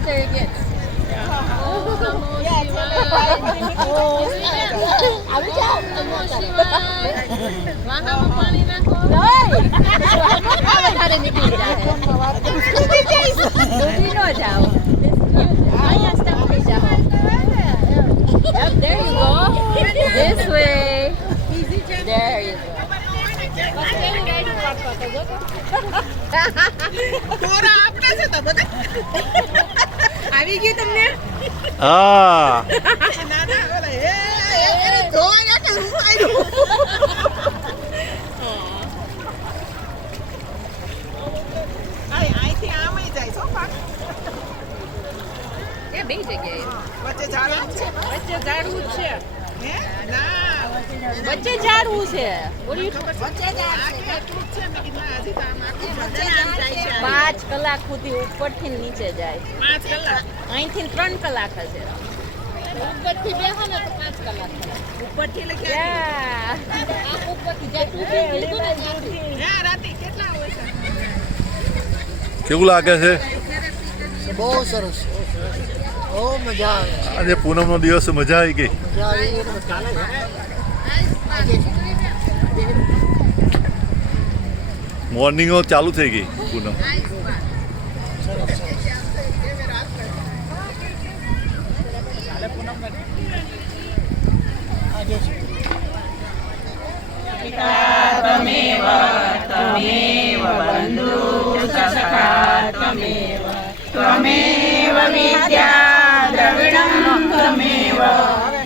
Watch her again. આવી જાઓ. વાહમાં પાણી નાખો. વધારે નીકળી જાય. ડૂબી ન જાઓ. અહીંયા સ્ટક થઈ જાઓ. Yep, there you go. This way. There you go. થોડા આપણે છે તો બધા આવી ગયું તમને હા ના ના ઓલે એ જોવા ગયા કે રૂપાયું અહીંથી આમ જાય છો પાક એ બે જગ્યાએ વચ્ચે ઝાડવું છે વચ્ચે ઝાડવું જ છે હે ના વચ્ચે ઝાડવું છે વચ્ચે ઝાડ કેટલું છે મેં કીધું હજી તો આમ આખું વચ્ચે આમ જાય છે 5 કલાક સુધી ઉપરથી નીચે જાય 5 કલાક અહીંથી 3 કલાક હશે ઉપરથી બેહો ને તો 5 કલાક ઉપરથી લખ્યા ઉપરથી જાય હા રાતે કેટલા હોય છે કેવું લાગે છે બહુ સરસ બહુ મજા આવે આજે પૂનમનો દિવસ મજા આવી ગઈ મજા આવી એટલે ચાલે મોર્નિંગો ચાલુ થઈ ગઈ પૂનમ તમેવ બંધુ સખા ત્વમેવ વિદ્યા દ્રવિણં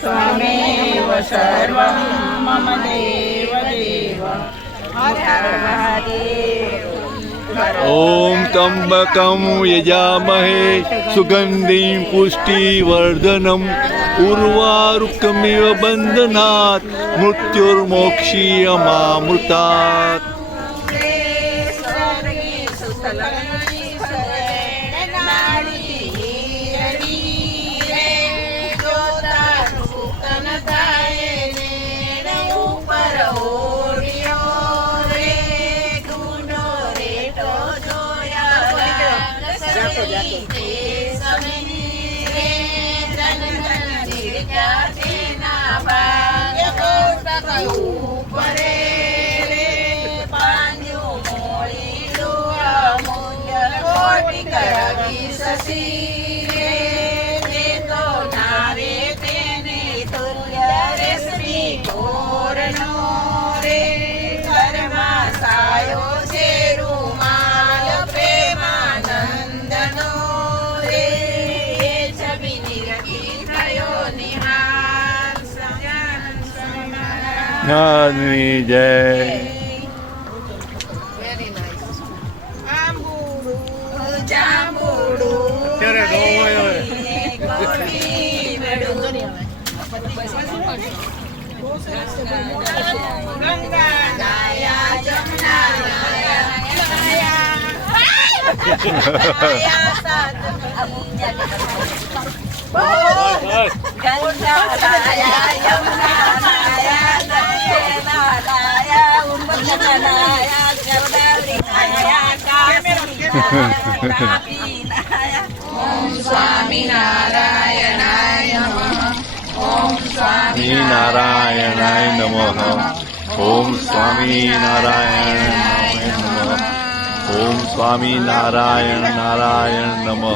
ત્વમેવ સર્વં મમ દેવ દેવ હર હર મહાદેવ ઓમ ત્રંબકં યજામહે સુગંધિં પુષ્ટિવર્ધનમ ઉર્વારુકમિવ બંધનાત મૃત્યુર્મોક્ષીયમામૃતાત જ્ઞાનની જય સ્વામિનારાયણાય નમઃ ઓમ સ્વામિનારાયણાય નમઃ ઓમ સ્વામિનારાયણ નારાયણ નમઃ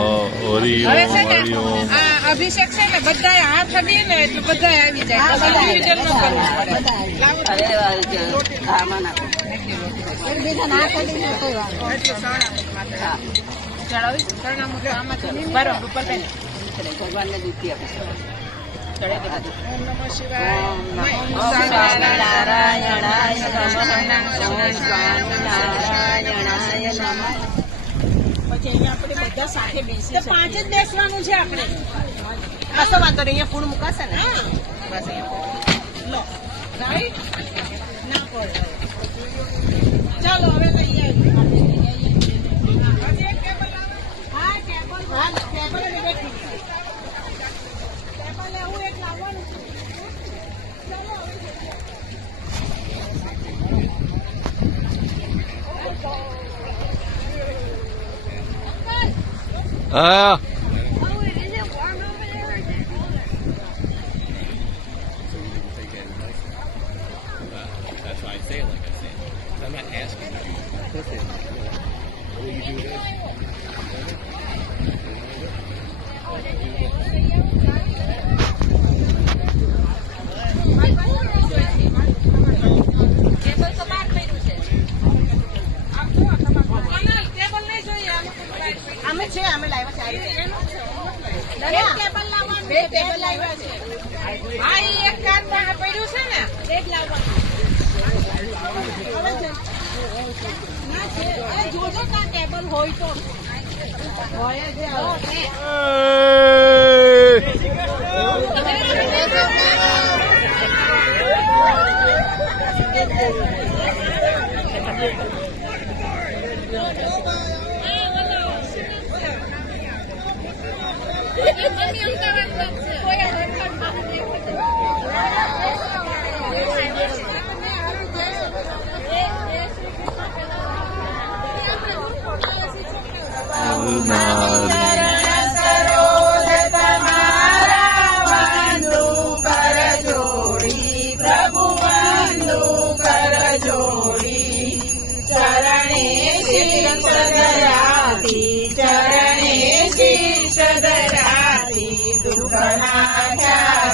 હરિ ઓમ હરિ ઓમ અભિષેક છે ને બધાય હાથ અડીએ ને એટલે બધાય આવી જાય ડિવિઝન ન કરવું પડે ભગવાનને દુખી આપીશું ઓમ નમઃ શિવાય ઓમ સ્વામિનારાયણાય નમઃ ઓમ સ્વામિનારાયણાય નમઃ પછી અહીંયા આપણે બધા સાથે બેસીએ 5 જ બેસવાનું છે આપણે કશો વાંધો નહીં અહીંયા ફૂડ મુકાશે ને બસ અહીંયા લો રાઈટ ના પડે ચાલો હવે લઈ આવીએ હા ટેબલ અને બેઠી ટેબલ લેવું એક લાવવાનું હા અમે છે અમે લાવ્યા છે બે ટેબલ લાવ્યા છે. હા એ એક કાન પણ પડ્યું છે ને એ જ લાવવાનું. જોજો કાં ટેબલ હોય તો હોય જ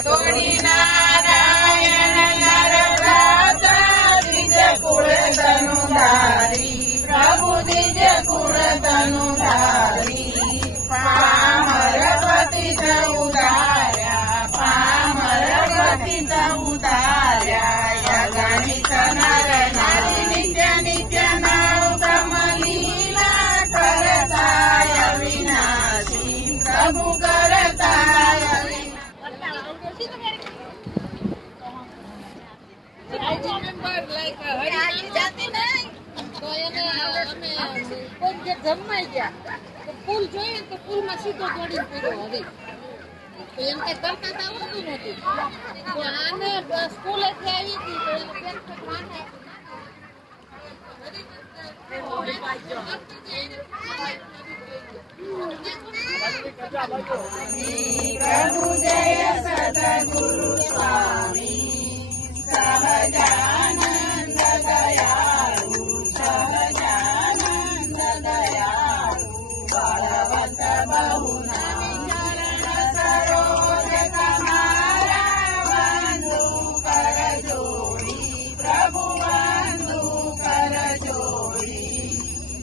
તોડી નારાયણ નરવ્રત દ્વિજ કુળ તનુધારી પ્રભુ દ્વિજ કુળ તનુધારી પામર પતિત ઉદાર્યા પામર પતિત ઉદાર્યા ગણિત નર નારી નિત્ય નિત્ય નવતમ લીલા કરતાય વિનાશી પ્રભુ કરતાય I remember like હરિનામ જાતી નહીં તો એને અમે કોઈ જે જમાઈ ગયા તો પુલ જોઈએ તો પુલમાં સીધો દોડીને પીડ્યો હરી તો એમ કઈ કરતા તો આવડતું નહોતું તો આને સ્કૂલેથી આવી હતી તો એને પેન્ટ માને પ્રભુ જય સદગુરુ સ્વામી સહજાનંદ દયાળુ સહજાનંદ દયાળુ બળવંત બહુ નામી ચરણ સરોજ તમારા બંધુ કર જોડી પ્રભુ બંધુ કર જોડી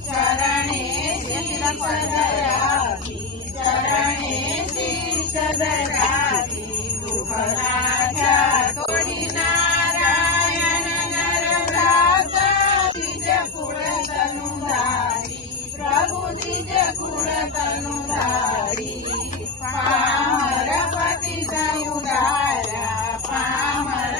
ચરણે શીશ ધરાવી ચરણે શીશ ધરાવી દુઃખના તોડી નારાયણ નરવ્રત દ્વિજ કુળ તનુધારી પ્રભુ દ્વિજ કુળ તનુધારી પામર પતિત ઉદાર્યા પામર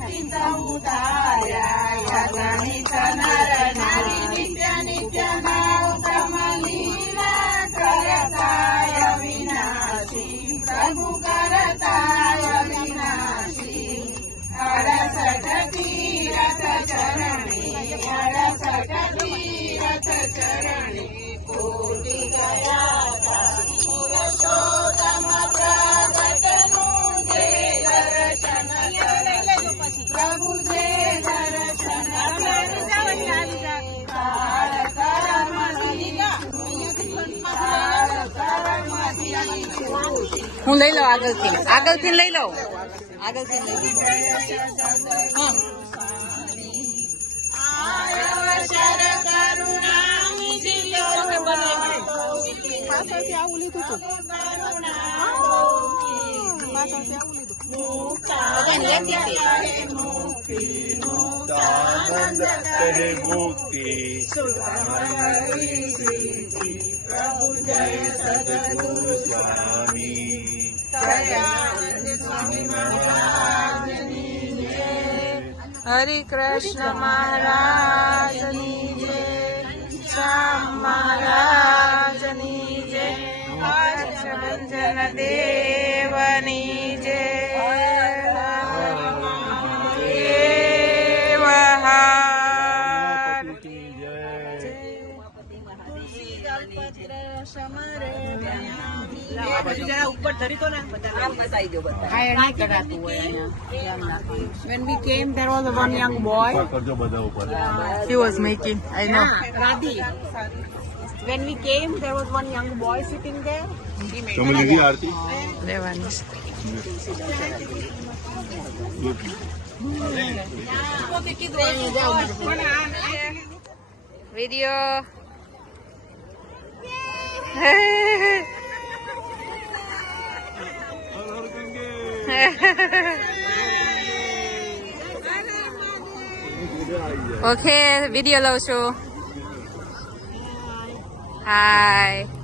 પતિત ઉદાર્યા ગણિત નર નારી નિત્ય નિત્ય નવતમ લીલા કરતાય વિનાશી પ્રભુ કરતાય વિનાશી 68 તીરથ ચરણે 68 તીરથ ચરણે કોટી ગયા પુરુષોત્તમ પ્રગટનું જે દર્શન પ્રભુ જે દર્શન હું લઈ લઉં આગળથી લઈ લઉં પાછળથી આવું લીધું હતું પાછળથી આવું મુક્તાનંદ કહે મુક્તિ પ્રભુ જય સદગુરુ સ્વામી સ્વામી મહારાજની જય હરે કૃષ્ણ મહારાજની જય શ્યામ મહારાજની જય હર્ષભંજન દેવની જય તાલપત્ર સમરે આ બધું જરા ઉપર ધરી તો ને બધા આમ બતાવી દો બધા હા એના કરાતું હોય અહીંયા when we came there was one young boy કરજો બધા ઉપર He was making. I know. Radhi when we came there was one young boy sitting there he made તમે લીધી આરતી લેવાની છે. Video. Okay, video લઉં છું. Hi.